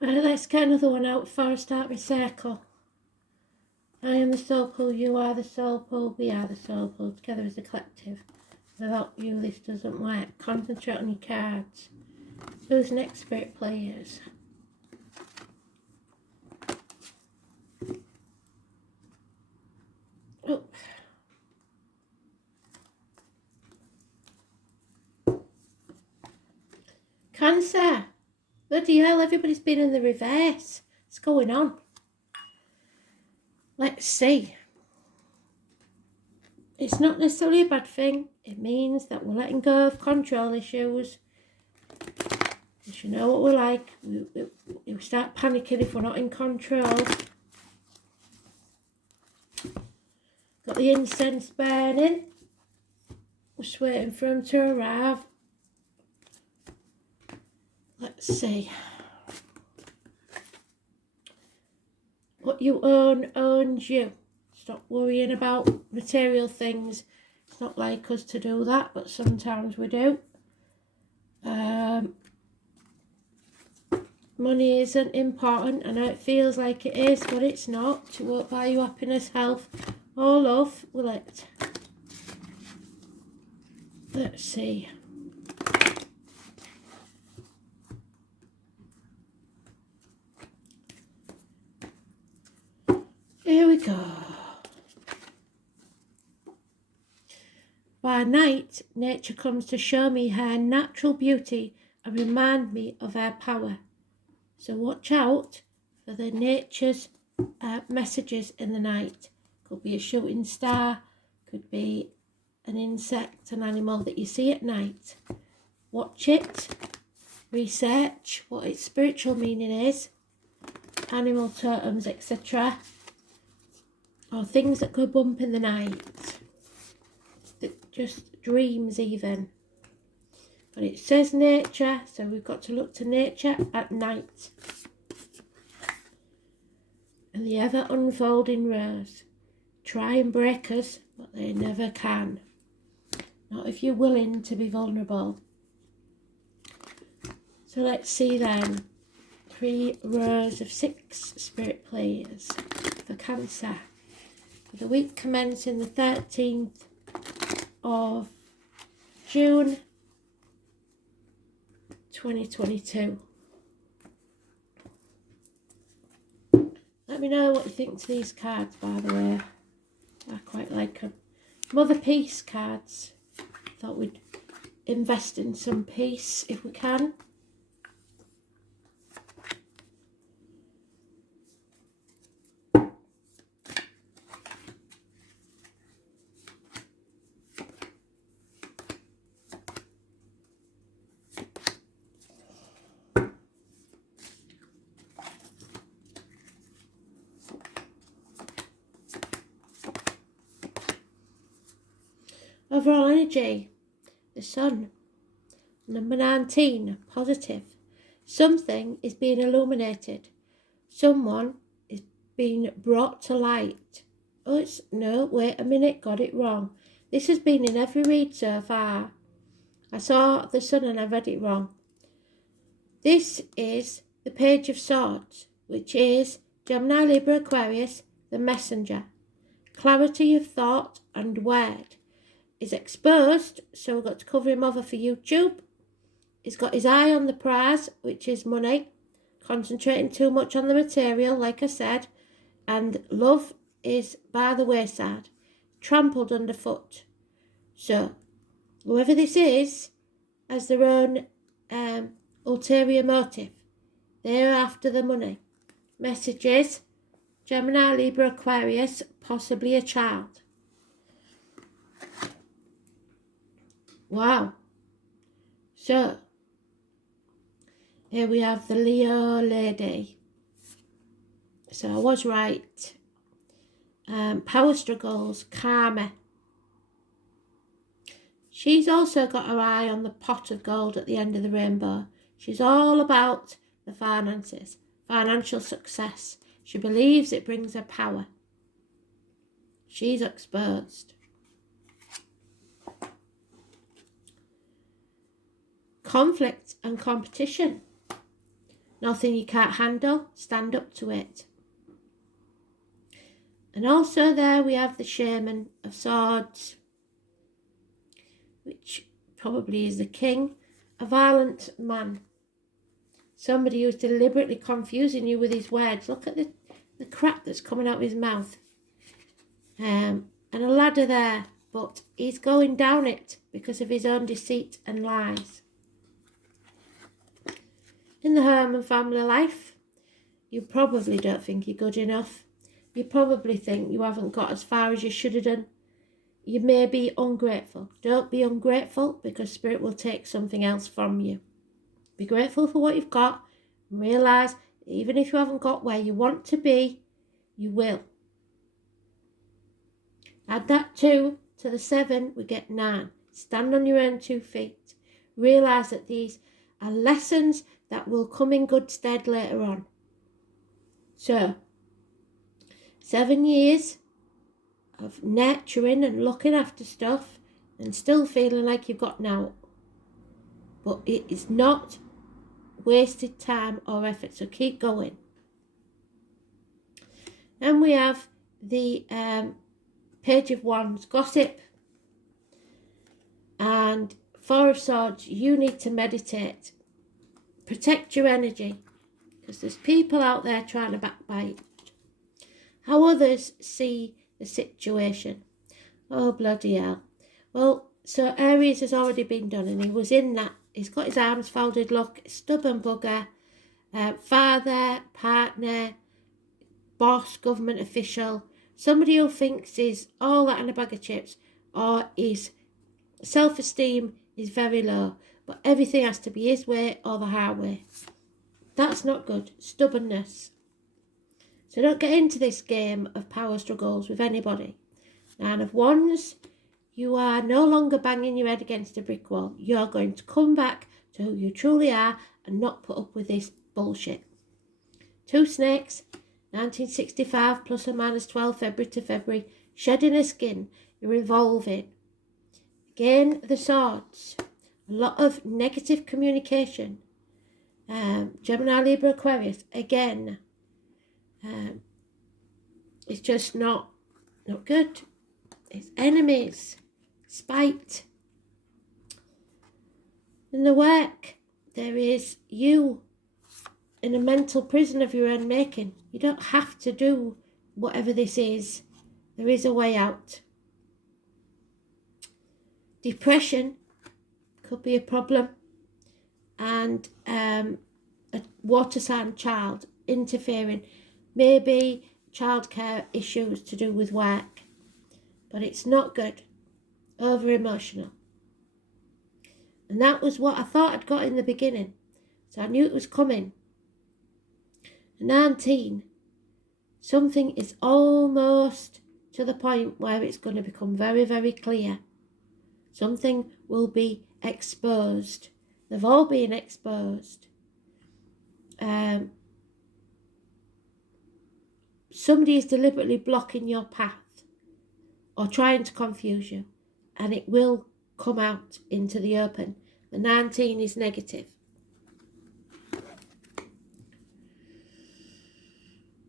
Right, let's get another one out before I start my circle. I am the soul pool, you are the soul pool, we are the soul pool, together as a collective. Without you, this doesn't work. Concentrate on your cards. Who's next, spirit players? Oh. Cancer. Bloody hell, everybody's been in the reverse. What's going on? Let's see. It's not necessarily a bad thing. It means that we're letting go of control issues. Because you know what we're like. We start panicking if we're not in control. Got the incense burning. We're just waiting for them to arrive. Let's see. What you own owns you. Stop worrying about material things. It's not like us to do that, but sometimes we do. Money isn't important. I know it feels like it is, but it's not. It won't buy you happiness, health, or love, will it? Let's see. Here we go. By night, nature comes to show me her natural beauty and remind me of her power. So watch out for the nature's messages in the night. Could be a shooting star, could be an insect, an animal that you see at night. Watch it, research what its spiritual meaning is, animal totems, etc. Or things that go bump in the night. Just dreams even. But it says nature, so we've got to look to nature at night. And the ever unfolding rose. Try and break us, but they never can. Not if you're willing to be vulnerable. So let's see then. 3 rows of 6 spirit players for Cancer. For the week commencing the 13th of June 2022. Let me know what you think to these cards, by the way. I quite like them. Mother Peace cards. Thought we'd invest in some peace if we can. Overall energy, the sun. Number 19, positive. Something is being illuminated. Someone is being brought to light. Oh, no, wait a minute, got it wrong. This has been in every read so far. I saw the sun and I read it wrong. This is the Page of Swords, which is Gemini, Libra, Aquarius, the messenger. Clarity of thought and word. Is exposed, so we've got to cover him over for YouTube. He's got his eye on the prize, which is money, concentrating too much on the material, like I said, and love is by the wayside, trampled underfoot. So, whoever this is has their own ulterior motive. They're after the money. Messages, Gemini, Libra, Aquarius, possibly a child. Wow. So, here we have the Leo lady. So I was right. Power struggles, karma. She's also got her eye on the pot of gold at the end of the rainbow. She's all about the finances, financial success. She believes it brings her power. She's exposed. Conflict and competition. Nothing you can't handle, stand up to it. And also there we have the Shaman of Swords, which probably is the king, a violent man. Somebody who's deliberately confusing you with his words. Look at the crap that's coming out of his mouth. And a ladder there, but he's going down it because of his own deceit and lies. In the home and family life, you probably don't think you're good enough. You probably think you haven't got as far as you should have done. You may be ungrateful. Don't be ungrateful, because Spirit will take something else from you. Be grateful for what you've got and realise that even if you haven't got where you want to be, you will. Add that 2 to the 7, we get 9. Stand on your own 2 feet. Realise that these are lessons that will come in good stead later on. So, 7 years of nurturing and looking after stuff and still feeling like you've got now. But it is not wasted time or effort, so keep going. Then we have the Page of Wands, gossip, and Four of Swords. You need to meditate. Protect your energy, because there's people out there trying to backbite. How others see the situation. Oh, bloody hell. Well, so Aries has already been done, and he was in that. He's got his arms folded, look, stubborn bugger, father, partner, boss, government official, somebody who thinks he's all that in a bag of chips, or his self-esteem is very low, but everything has to be his way or the highway. That's not good. Stubbornness. So don't get into this game of power struggles with anybody. 9 of Wands, you are no longer banging your head against a brick wall. You're going to come back to who you truly are and not put up with this bullshit. 2 Snakes, 1965 plus or minus 12 February to February. Shedding a skin. You're evolving. Again, the Swords. A lot of negative communication. Gemini, Libra, Aquarius. Again, it's just not good. It's enemies, spite. In the work, there is you in a mental prison of your own making. You don't have to do whatever this is. There is a way out. Depression could be a problem, and a water sign child interfering. Maybe childcare issues to do with work, but it's not good. Over emotional. And that was what I thought I'd got in the beginning, so I knew it was coming. 19, something is almost to the point where it's going to become very, very clear. Something will be exposed. They've all been exposed. Somebody is deliberately blocking your path or trying to confuse you, and it will come out into the open. The 19 is negative.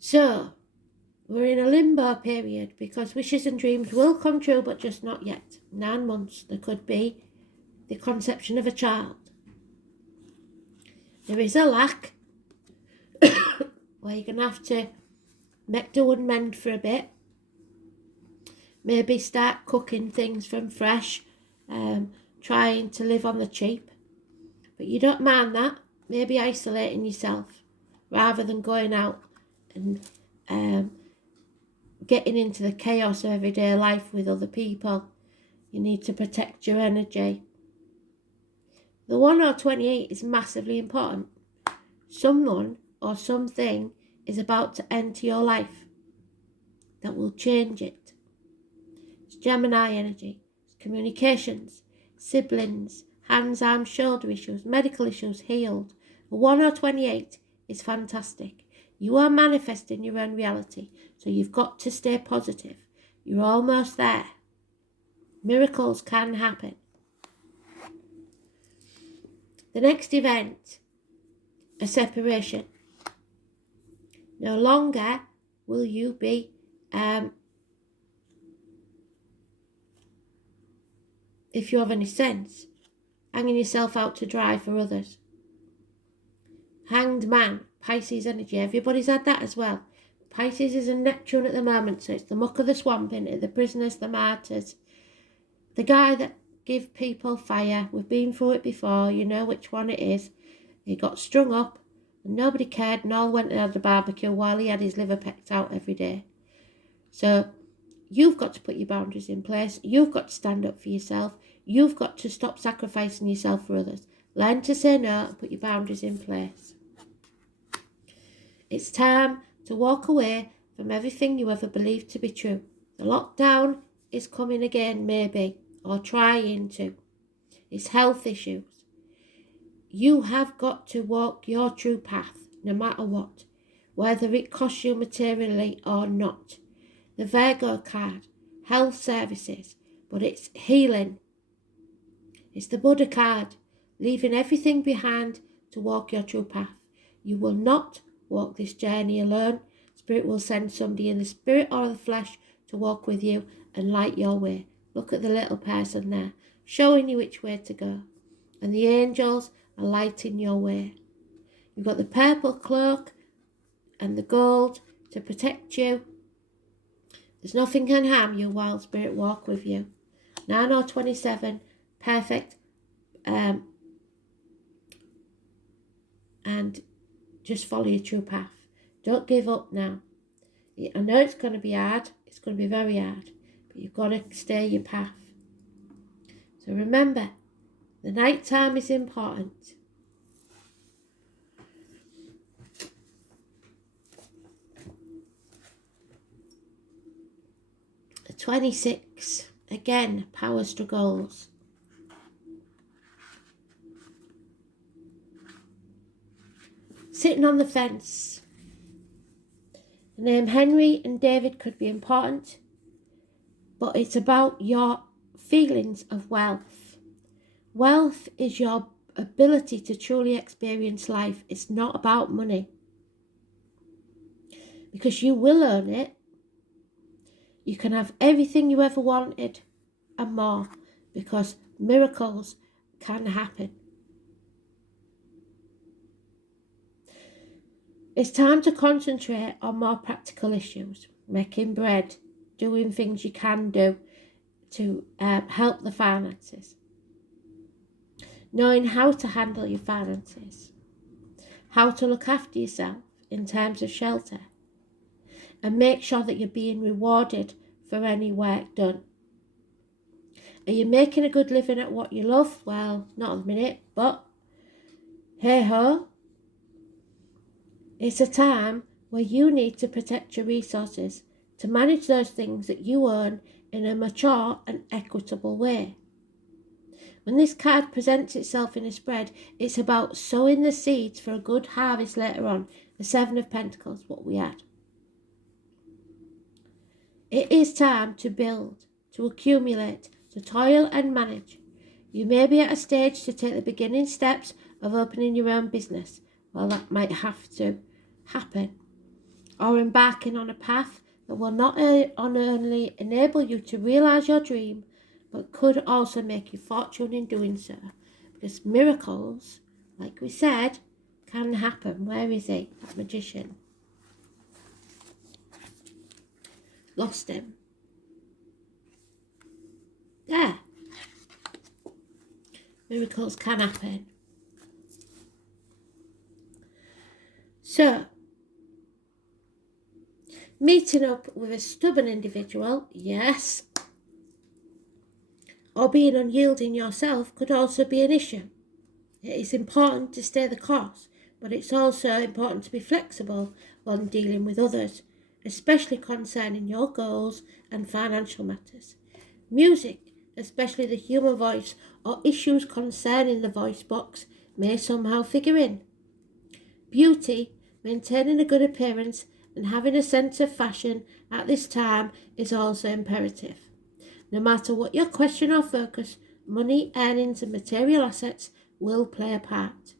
So, we're in a limbo period, because wishes and dreams will come true, but just not yet. 9 months. There could be the conception of a child. There is a lack where you're going to have to make do and mend for a bit. Maybe start cooking things from fresh, trying to live on the cheap. But you don't mind that. Maybe isolating yourself rather than going out and getting into the chaos of everyday life with other people. You need to protect your energy. The 1 or 28 is massively important. Someone or something is about to enter your life that will change it. It's Gemini energy. It's communications, siblings, hands, arms, shoulder issues, medical issues healed. The 1 or 28 is fantastic. You are manifesting your own reality, so you've got to stay positive. You're almost there. Miracles can happen. The next event a separation. No longer will you be if you have any sense, hanging yourself out to dry for others. Hanged man, Pisces energy. Everybody's had that as well. Pisces is in Neptune at the moment, so it's the muck of the swamp, into the prisoners, the martyrs. The guy that give people fire. We've been through it before. You know which one it is. He got strung up and nobody cared and all went and had a barbecue while he had his liver pecked out every day. So you've got to put your boundaries in place. You've got to stand up for yourself. You've got to stop sacrificing yourself for others. Learn to say no and put your boundaries in place. It's time to walk away from everything you ever believed to be true. The lockdown is coming again, maybe, or trying to. It's health issues. You have got to walk your true path, no matter what, whether it costs you materially or not. The Virgo card, health services, but it's healing. It's the Buddha card, leaving everything behind to walk your true path. You will not walk this journey alone. Spirit will send somebody in the spirit or the flesh to walk with you and light your way. Look at the little person there, showing you which way to go. And the angels are lighting your way. You've got the purple cloak and the gold to protect you. There's nothing can harm you while Spirit walk with you. 9 or 27, perfect. And just follow your true path. Don't give up now. I know it's going to be hard. It's going to be very hard. But you've got to stay your path. So remember, the night time is important. The 26, again, power struggles. Sitting on the fence. The name Henry and David could be important, but it's about your feelings of wealth. Wealth is your ability to truly experience life. It's not about money. Because you will earn it. You can have everything you ever wanted and more, because miracles can happen. It's time to concentrate on more practical issues, making bread, doing things you can do to help the finances, knowing how to handle your finances, how to look after yourself in terms of shelter, and make sure that you're being rewarded for any work done. Are you making a good living at what you love? Well, not at the minute, but hey ho. It's a time where you need to protect your resources to manage those things that you earn in a mature and equitable way. When this card presents itself in a spread, it's about sowing the seeds for a good harvest later on. The 7 of Pentacles, what we had. It is time to build, to accumulate, to toil and manage. You may be at a stage to take the beginning steps of opening your own business. Well, that might have to happen. Or embarking on a path that will not only enable you to realise your dream, but could also make you fortune in doing so. Because miracles, like we said, can happen. Where is he, that magician? Lost him. There. Miracles can happen. So, meeting up with a stubborn individual, yes, or being unyielding yourself could also be an issue. It is important to stay the course, but it's also important to be flexible when dealing with others, especially concerning your goals and financial matters. Music, especially the human voice or issues concerning the voice box, may somehow figure in. Beauty, maintaining a good appearance and having a sense of fashion at this time is also imperative. No matter what your question or focus, money, earnings and material assets will play a part.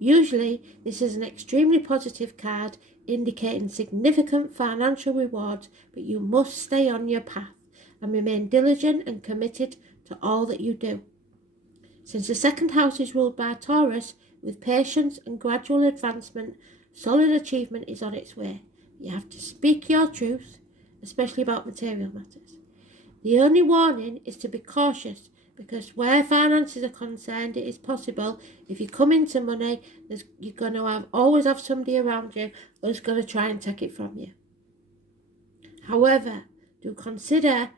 Usually, this is an extremely positive card indicating significant financial rewards, but you must stay on your path and remain diligent and committed to all that you do. Since the second house is ruled by Taurus, with patience and gradual advancement, solid achievement is on its way. You have to speak your truth, especially about material matters. The only warning is to be cautious, because where finances are concerned, it is possible if you come into money, you're going to always have somebody around you who's going to try and take it from you. However, do consider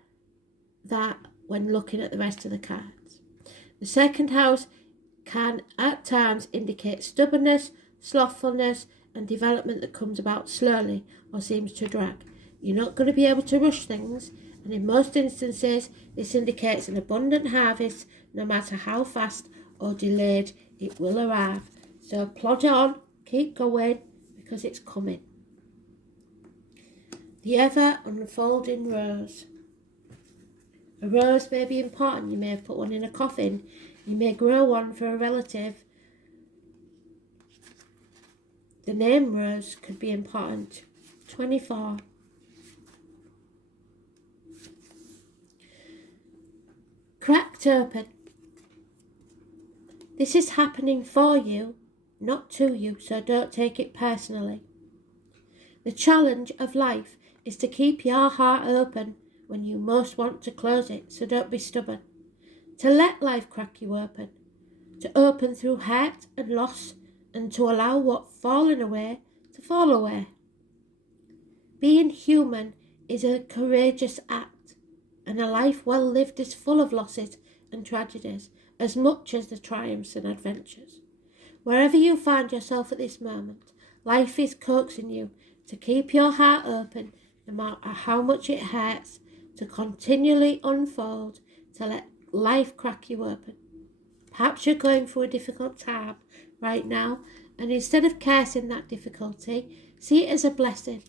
that when looking at the rest of the cards. The second house can at times indicate stubbornness, slothfulness, and development that comes about slowly or seems to drag. You're not going to be able to rush things, and in most instances, this indicates an abundant harvest, no matter how fast or delayed it will arrive. So plod on, keep going, because it's coming. The ever unfolding rose. A rose may be important. You may have put one in a coffin. You may grow one for a relative. The name Rose could be important. 24. Cracked open. This is happening for you, not to you, so don't take it personally. The challenge of life is to keep your heart open when you most want to close it, so don't be stubborn. To let life crack you open. To open through hurt and loss, and to allow what fallen away to fall away. Being human is a courageous act, and a life well lived is full of losses and tragedies, as much as the triumphs and adventures. Wherever you find yourself at this moment, life is coaxing you to keep your heart open, no matter how much it hurts, to continually unfold, to let life crack you open. Perhaps you're going through a difficult time right now, and instead of cursing that difficulty, see it as a blessing.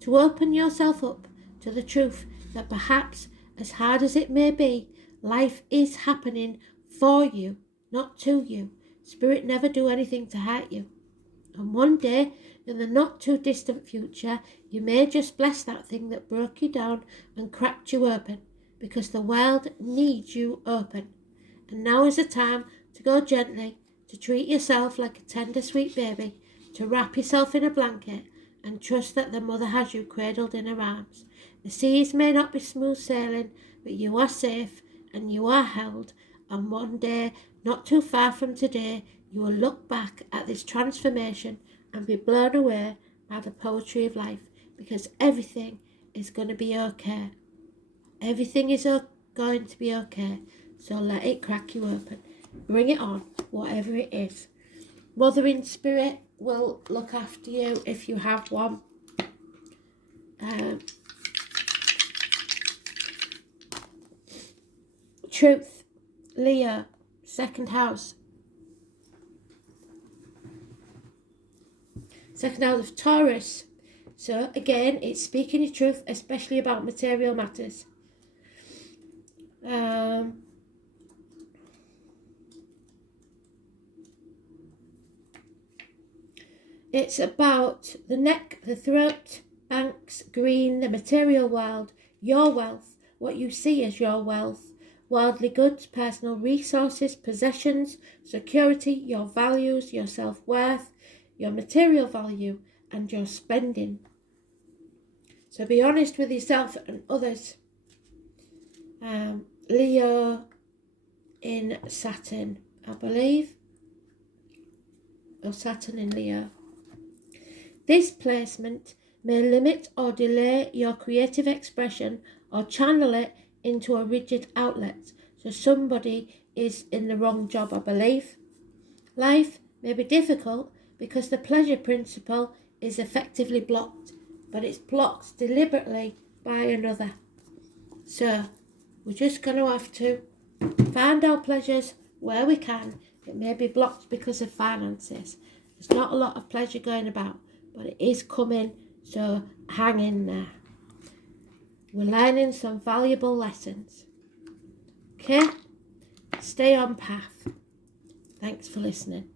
To open yourself up to the truth that perhaps, as hard as it may be, life is happening for you, not to you. Spirit never do anything to hurt you. And one day, in the not too distant future, you may just bless that thing that broke you down and cracked you open, because the world needs you open. And now is the time to go gently, to treat yourself like a tender, sweet baby, to wrap yourself in a blanket and trust that the mother has you cradled in her arms. The seas may not be smooth sailing, but you are safe and you are held, and one day, not too far from today, you will look back at this transformation and be blown away by the poetry of life, because everything is going to be okay. Everything is going to be okay. So let it crack you open. Bring it on, whatever it is. Mother in Spirit will look after you if you have one. Truth, Leo, second house. Second house of Taurus. So again, it's speaking your truth, especially about material matters. It's about the neck, the throat, banks, green, the material world, your wealth, what you see as your wealth, worldly goods, personal resources, possessions, security, your values, your self-worth, your material value, and your spending. So be honest with yourself and others. Leo in Saturn, I believe, or Saturn in Leo. This placement may limit or delay your creative expression or channel it into a rigid outlet. So somebody is in the wrong job, I believe. Life may be difficult because the pleasure principle is effectively blocked, but it's blocked deliberately by another. So we're just going to have to find our pleasures where we can. It may be blocked because of finances. There's not a lot of pleasure going about, but it is coming, so hang in there. We're learning some valuable lessons. Okay? Stay on path. Thanks for listening.